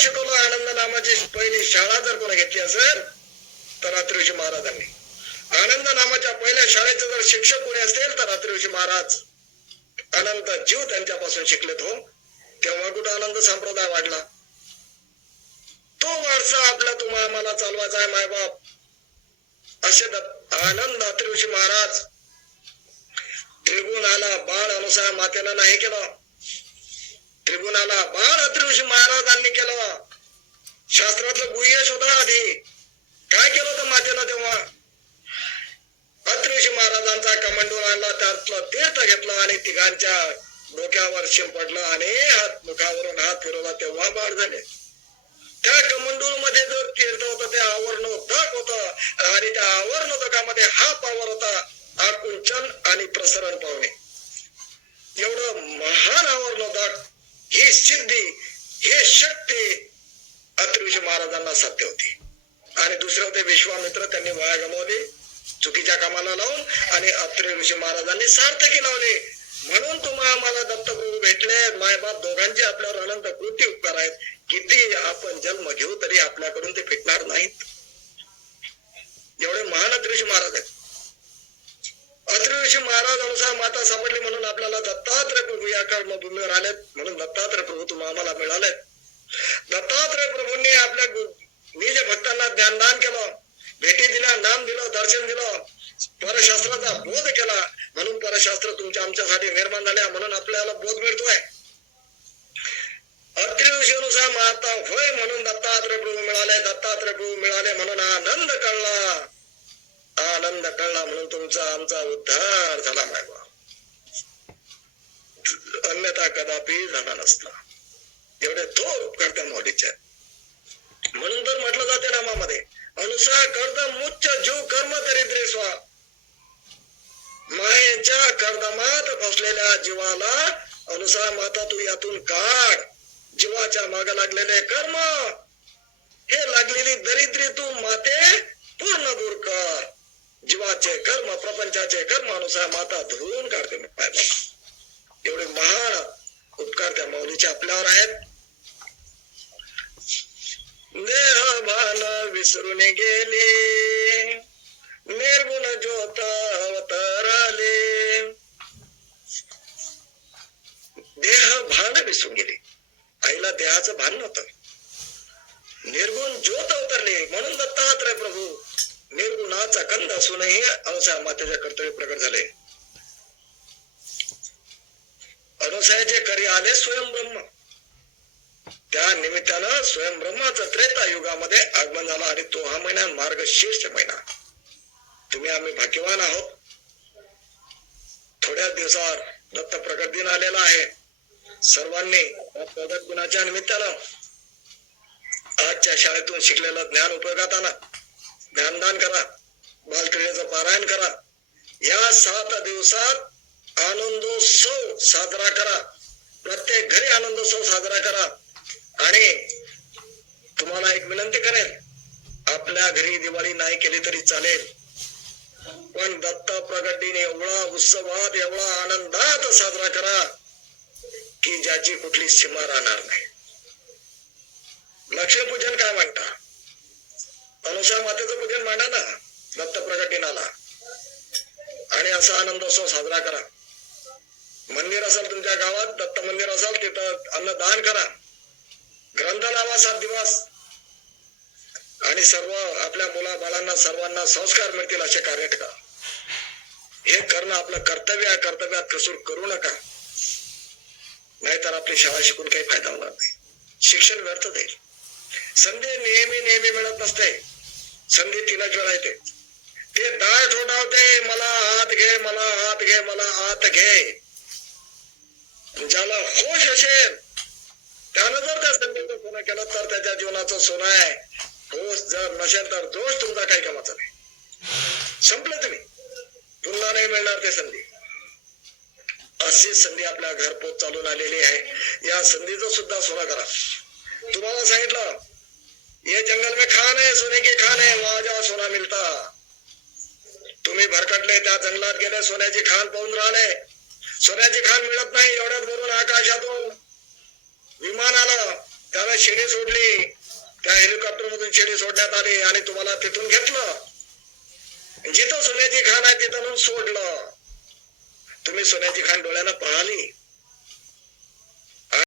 शिकवलं आनंद नामाची पहिली शाळा जर कोणा घेतली असेल तर रात्रीशी महाराजांनी आनंद नामाच्या पहिल्या शाळेचे जर शिक्षक कोणी असेल तर रात्रीशी महाराज अनंत जीव त्यांच्यापासून शिकलेत हो. तेव्हा कुठं आनंद संप्रदाय वाढला? तो वारसा आपला तुम्हाला मला चालवायचा आहे मायबाप असे आनंद अत्रिवशी महाराज त्रिगुणाला बाळ अनुसार मातेनं नाही केलं. त्रिगुणाला बाळ ऋषी महाराजांनी केलं. शास्त्रातलं गुह्य शोधा आधी. काय केलं होतं मातेनं तेव्हा? अत्रिवशी महाराजांचा कमंडूर आणला त्यातलं तीर्थ घेतलं आणि तिघांच्या डोक्यावर शिंपडलं आणि हात मुखावरून हात फिरवला तेव्हा बाळ झाले. त्या कमंडूल मध्ये जो तीर्थ होता ते आवरणोदक होत. आणि त्या आवरणोदकामध्ये हा पावर होता आकुंचन आणि प्रसरण पावणे. एवढं महान आवरणोदक ही सिद्धी हे शक्य अत्रिवशी महाराजांना साध्य होती. आणि दुसरे होते विश्वामित्र त्यांनी वाया गमावले चुकीच्या कामाला लावून आणि अत्रे ऋषी महाराजांनी सार्थकी लावले. म्हणून तुम्हा आम्हाला दत्तगुरु भेटले. मायबाप दोघांचे आपल्यावर अनंत कृती उपकार आहेत. किती आपण जन्म घेऊ तरी आपल्याकडून ते फिटणार नाहीत. एवढे महान अत्रिषी महाराज आहेत. अत्रिषी महाराज अनुसार माता सापडली म्हणून आपल्याला दत्तात्रय प्रभू या कर्मभूमीवर आलेत म्हणून दत्तात्रय प्रभू तुम्हा आम्हाला मिळाले दत्तात्रय प्रभूंनी आपल्या निज भक्तांना ज्ञानदान केलं भेटी दिल्या नाम दिलं दर्शन दिलं परशास्त्राचा बोध केला. म्हणून परशास्त्र तुमच्या आमच्यासाठी निर्माण झाल्या म्हणून आपल्याला बोध मिळतोय. अत्रिवशीनुसार माता होय म्हणून दत्तात्रय प्रभू मिळाले. दत्तात्रय प्रभू मिळाले म्हणून आनंद कळला. आनंद कळला म्हणून तुमचा आमचा उद्धार झाला मायबा अन्यथा कदापि झाला नसता. एवढे थोर उपकार त्या मौलीचे म्हणून तर म्हटलं जाते नामामध्ये अनुसार कर्द मुच्च जीव कर्म तरी स्वा मायेच्या कर्दमात फसलेल्या जीवाला अनुसार माता तू यातून काढ. जीवाच्या माग लागलेले कर्म. हे लागलेली दरिद्री तू माते जीवाचे कर्म प्रपंचाचे कर्म अनुसार माता धुवून काढते एवढे महान उपकार त्या मौलीचे आपल्यावर आहेत. देह भान विसरून गेले निर्गुण ज्योत अवतरले. देह भान विसरून गेले. आईला देहाचं भान नव्हतं. निर्गुण ज्योत अवतरले म्हणून दत्तात्रय प्रभू निर्गुणाचा कंद असूनही अनुसार मातेचे कर्तव्य प्रकट झाले. अनुसयाचे करी आले स्वयंब्रह्म त्या निमित्तानं स्वयंब्रह्माचं त्रेता युगामध्ये आगमन झालं आणि तो हा महिना मार्ग शीर्ष महिना. तुम्ही आम्ही भाग्यवान आहोत. थोड्या दिवसावर दत्त प्रकट दिन आलेला आहे. सर्वांनी या दिनाच्या निमित्तानं आजच्या शाळेतून शिकलेलं ज्ञान उपयोगात आणा. ज्ञानदान करा. बालक्रीडेचं पारायण करा. या सात दिवसात आनंदोत्सव साजरा करा. प्रत्येक घरी आनंदोत्सव साजरा करा. आणि तुम्हाला एक विनंती करेल आपल्या घरी दिवाळी नाही केली तरी चालेल. पण दत्त प्रगटीने एवढा उत्सवात एवढा आनंदात साजरा करा की ज्याची कुठली सीमा राहणार नाही. लक्ष्मीपूजन काय म्हणता? अनुसार मातेचं पूजन मांडा ना दत्त प्रगट दिनाला आणि असा आनंदोत्सव साजरा करा. मंदिर असेल तुमच्या गावात दत्त मंदिर असेल तिथं अन्नदान करा. ग्रंथ लावा सात दिवस. आणि सर्व आपल्या मुला बाळांना सर्वांना संस्कार मिळतील असे कार्य करा. हे करणं आपलं कर्तव्य आहे कर्तव्यात कसूर करू नका. नाहीतर आपली शाळा शिकून काही फायदा होणार नाही. शिक्षण व्यर्थ जाईल. संधी नेहमी नेहमी मिळत नसते. संधी तिला वेळा ते दाळ ठोठावते मला हात घे मला हात घे मला हात घे. ज्याला होश असेल त्यानं जर त्या संधीचं सोनं केलं तर त्याच्या जीवनाचं सोनं आहे. होश जर नसेल तर दोष तुमचा काही कामाचा नाही. संपलं तुम्ही. पुन्हा नाही मिळणार ते संधी. अशी संधी आपल्या घरपोच चालून आलेली आहे. या संधीचं सुद्धा सोनं करा. तुम्हाला सांगितलं ये जंगल में खान है सोने की खान है वहां जाओ सोना मिलता। तुम्ही भरकटले त्या जंगलात गेले सोन्याची खान पाहून राहिले। सोन्याची खान मिळत नाही एवढ्यात वरून आकाशातून विमान आलं. त्याला शिडी सोडली. त्या हेलिकॉप्टर मधून शिडी सोडण्यात आली आणि तुम्हाला तिथून घेतलं. जिथं सोन्याची खान आहे तिथून सोडलं. तुम्ही सोन्याची खाण डोळ्यानं पाहिली.